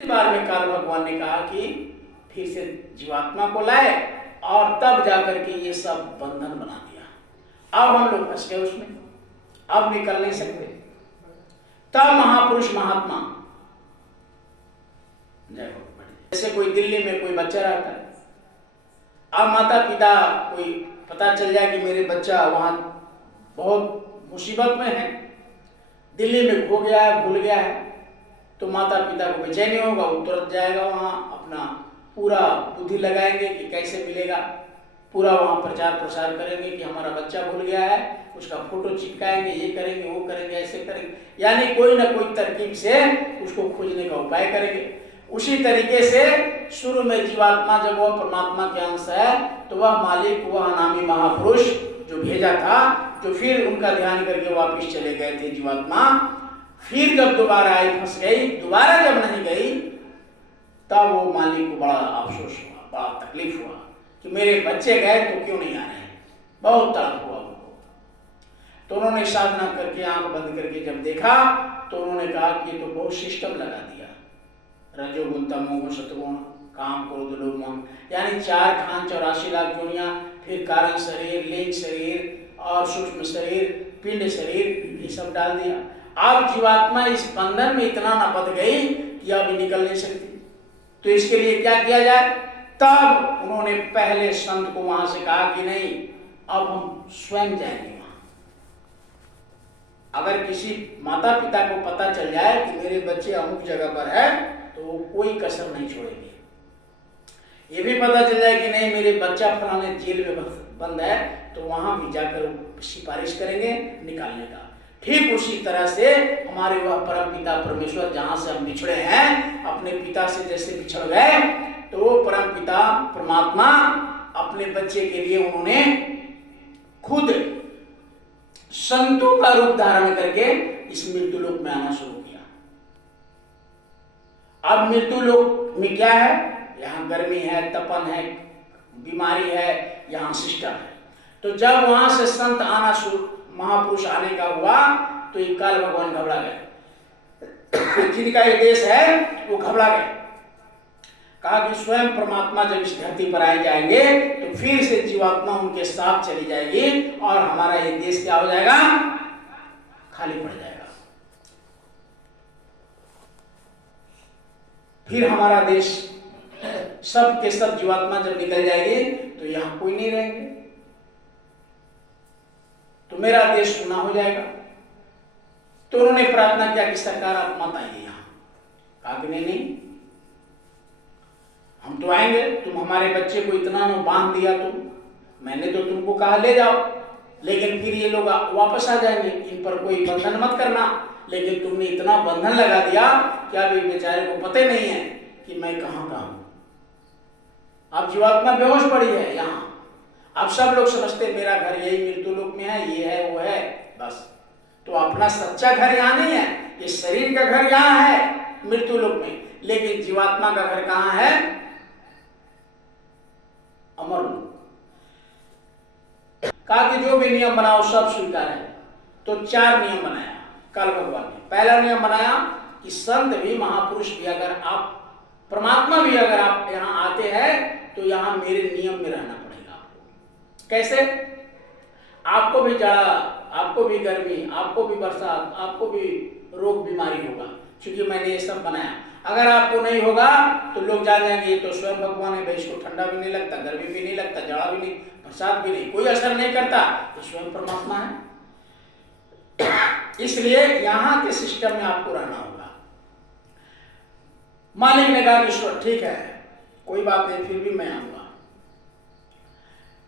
बार में काल भगवान ने कहा कि फिर से जीवात्मा को लाए और तब जाकर के ये सब बंधन बना दिया। अब हम लोग फंस गए उसमें, अब निकल नहीं सकते। तब महापुरुष महात्मा जैसे कोई दिल्ली में कोई बच्चा रहता है, अब माता पिता कोई पता चल जाए कि मेरे बच्चा वहां बहुत मुसीबत में है, दिल्ली में खो गया है, भूल गया है, तो माता पिता को बेचैनी होगा, वो तुरंत जाएगा वहाँ, अपना पूरा बुद्धि लगाएंगे कि कैसे मिलेगा, पूरा वहाँ प्रचार प्रसार करेंगे कि हमारा बच्चा भूल गया है, उसका फोटो चिपकाएंगे, ये करेंगे वो करेंगे ऐसे करेंगे, यानी कोई ना कोई तरकीब से उसको खोजने का उपाय करेंगे। उसी तरीके से शुरू में जीवात्मा जब वह परमात्मा के अंश है तो वह मालिक, वह अनामी महापुरुष जो भेजा था, जो फिर उनका ध्यान करके वापिस चले गए थे जीवात्मा, फिर जब दोबारा आई फंस गई, दोबारा जब नहीं गई, तब वो मालिक को बड़ा अफसोस हुआ, बड़ा तकलीफ हुआ कि मेरे बच्चे गए तो क्यों नहीं आ रहे हैं, बहुत तड़प हुआ उनको। तो उन्होंने साधना करके आंख बंद करके जब देखा तो उन्होंने कहा कि ये तो बहुत सिस्टम लगा दिया, रजोगुण तमोगुण सतगुण काम क्रोध लोभ मोह, यानी 4 खान 84 लाख दुनिया, फिर कारण शरीर, लिंग शरीर और सूक्ष्म शरीर, पिंड शरीर, ये सब डाल दिया। अब जीवात्मा इस बंधन में इतना न बंध गई कि अब निकल नहीं सकती। तो इसके लिए क्या किया जाए? तब उन्होंने पहले संत को वहां से कहा कि नहीं, अब हम स्वयं जाएंगे वहां। अगर किसी माता पिता को पता चल जाए कि मेरे बच्चे अमुक जगह पर है तो वो कोई कसर नहीं छोड़ेंगे। ये भी पता चल जाए कि नहीं मेरे बच्चा फलाने जेल में बंद है तो वहां भी जाकर सिफारिश करेंगे निकालने का। ठीक उसी तरह से हमारे वह परम पिता परमेश्वर जहां से हम बिछड़े हैं, अपने पिता से जैसे बिछड़ गए, तो वो परम पिता परमात्मा अपने बच्चे के लिए उन्होंने खुद संतों का रूप धारण करके इस मृत्यु लोक में आना शुरू किया। अब मृत्यु लोक में क्या है? यहाँ गर्मी है, तपन है, बीमारी है, यहाँ सिस्टम है। तो जब वहां से संत आना शुरू, महापुरुष आने का हुआ, तो ये काल भगवान घबरा गए। जिनका ये देश है वो घबरा गए, कहा कि स्वयं परमात्मा जब इस धरती पर आए जाएंगे तो फिर से जीवात्मा उनके साथ चली जाएगी और हमारा ये देश क्या हो जाएगा? खाली पड़ जाएगा। फिर हमारा देश सब के सब जीवात्मा जब निकल जाएगी तो यहां कोई नहीं रहेंगे, तो मेरा देश सुना हो जाएगा। तो उन्होंने प्रार्थना किया कि सरकार आप मत आइए यहां। कहा कि नहीं, हम तो आएंगे, तुम हमारे बच्चे को इतना न बांध दिया, मैंने तो तुमको कहा ले जाओ, लेकिन फिर ये लोग वापस आ जाएंगे, इन पर कोई बंधन मत करना। लेकिन तुमने इतना बंधन लगा दिया कि अब ये बेचारे को पता नहीं है कि मैं कहां का हूं। अब जीवात्मा बेहोश पड़ी है यहाँ। अब सब लोग समझते मेरा घर यही मृत्यु लोक में है, ये है वो है, बस। तो अपना सच्चा घर यहाँ नहीं है, ये शरीर का घर यहाँ है मृत्यु लोक में, लेकिन जीवात्मा का घर कहाँ है? अमर लोक। कहा कि जो भी नियम बनाओ सब स्वीकार है। तो 4 नियम बनाया काल भगवान ने। पहला नियम बनाया कि संत भी, महापुरुष भी, अगर आप परमात्मा भी अगर आप यहाँ आते हैं तो यहाँ मेरे नियम में रहना पड़ेगा आपको। कैसे? आपको भी जाड़ा, आपको भी गर्मी, आपको भी बरसात, आपको भी रोग बीमारी होगा, क्योंकि मैंने ये सब बनाया। अगर आपको नहीं होगा तो लोग जान जाएंगे ये तो स्वयं भगवान है भाई, इसको ठंडा भी नहीं लगता, गर्मी भी नहीं लगता, जाड़ा भी नहीं, बरसात भी नहीं, कोई असर नहीं करता, तो स्वयं परमात्मा है। इसलिए यहाँ के सिस्टम में आपको रहना होगा। मालिक ने कहा ईश्वर ठीक है, कोई बात नहीं, फिर भी मैं आऊंगा।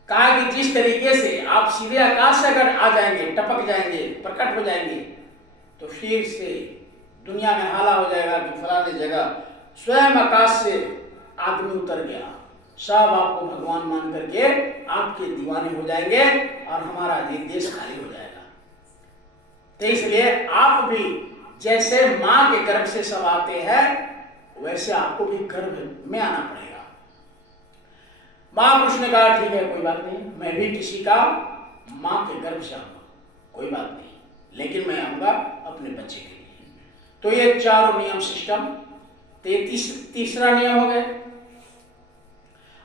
कहा कि जिस तरीके से आप सीधे आकाश से अगर आ जाएंगे, टपक जाएंगे, प्रकट हो जाएंगे, तो फिर से दुनिया में हाला हो जाएगा कि फलाने जगह स्वयं आकाश से आदमी उतर गया, सब आपको भगवान मान करके आपके दीवाने हो जाएंगे और हमारा ये देश खाली हो जाएगा। तो इसलिए आप भी जैसे मां के गर्भ से सब आते हैं वैसे आपको भी गर्भ में आना पड़ेगा। महापुरुष ने कहा ठीक है, कोई बात नहीं, मैं भी किसी का मां के गर्भ से आऊंगा, कोई बात नहीं, लेकिन मैं आऊंगा अपने बच्चे के लिए। तो ये 4 नियम सिस्टम तो ये तीसरा नियम हो गया।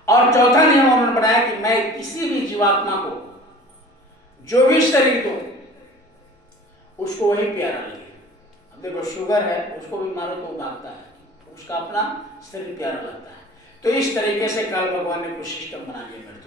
और चौथा नियम उन्होंने बनाया कि मैं किसी भी जीवात्मा को जो भी शरीर दूं उसको वही प्यारा लगे। अब देखो शुगर है, उसको भी मारो तो भागता है, उसका अपना शरीर प्यारा लगता है। तो इस तरीके से कल भगवान ने कुछ सिस्टम बना लिया मेरे